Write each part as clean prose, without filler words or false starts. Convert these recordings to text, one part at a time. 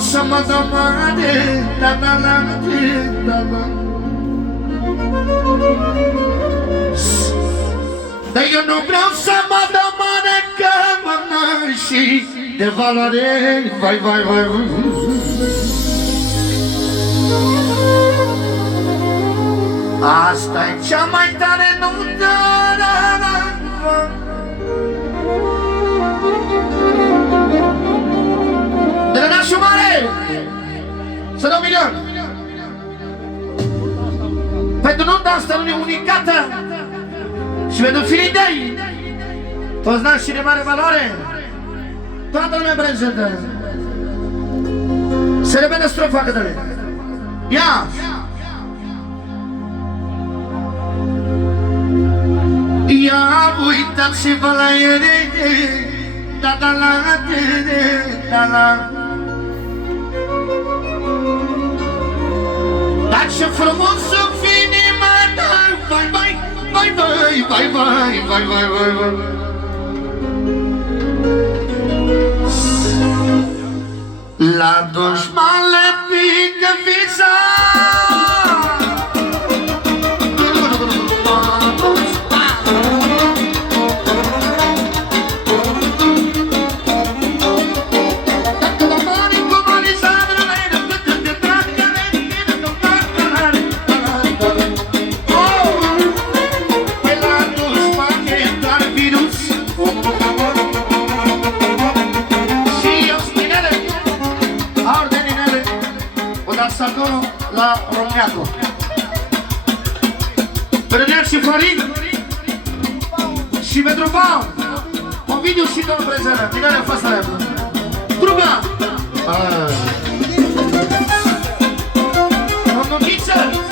să mă domoare, dar eu nu vreau să mă domoare, că mă nași de valoare. Vai, vai, vai, vai. Asta-i cea mai tare nuntă. Drănașul mare! Să dau milion! Pentru nunta asta nu e unicată și pentru fiii tăi, toți nașii de mare valoare, toată lumea prezentă. Se repede strofa câtele. Ia! Ia uitați-vă la ele, da da la da la. Dar ce frumos să fii inima ta, vai, vai, vai, vai, vai, vai, vai, vai, vai, vai. La dușman le pică vița. Acolo la Româniacu. Brăneac și Florin și pentru Paul, Ovidiu și domnul Brezănă. Din alea fost alea. Truga! Domnul Ghiță!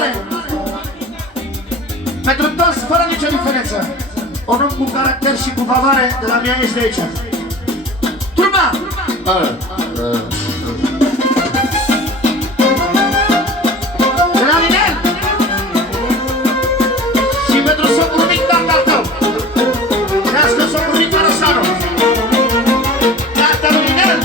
mare. Pentru toți, fără nicio diferență. Un om cu caracter și cu valoare de la mea ești de aici. Turma! De la Linel! Și pentru socul mic tatăl tău. Trească socul mic Arăsanu. Tatăl lui Linel!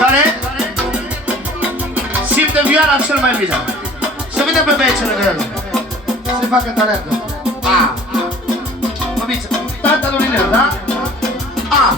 Care simte vioara cel mai bine. Să vină pe becele de el. Să-i facă talentul. A. Mămiță, tatăl lui Linel, da? A.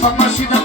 fac mașina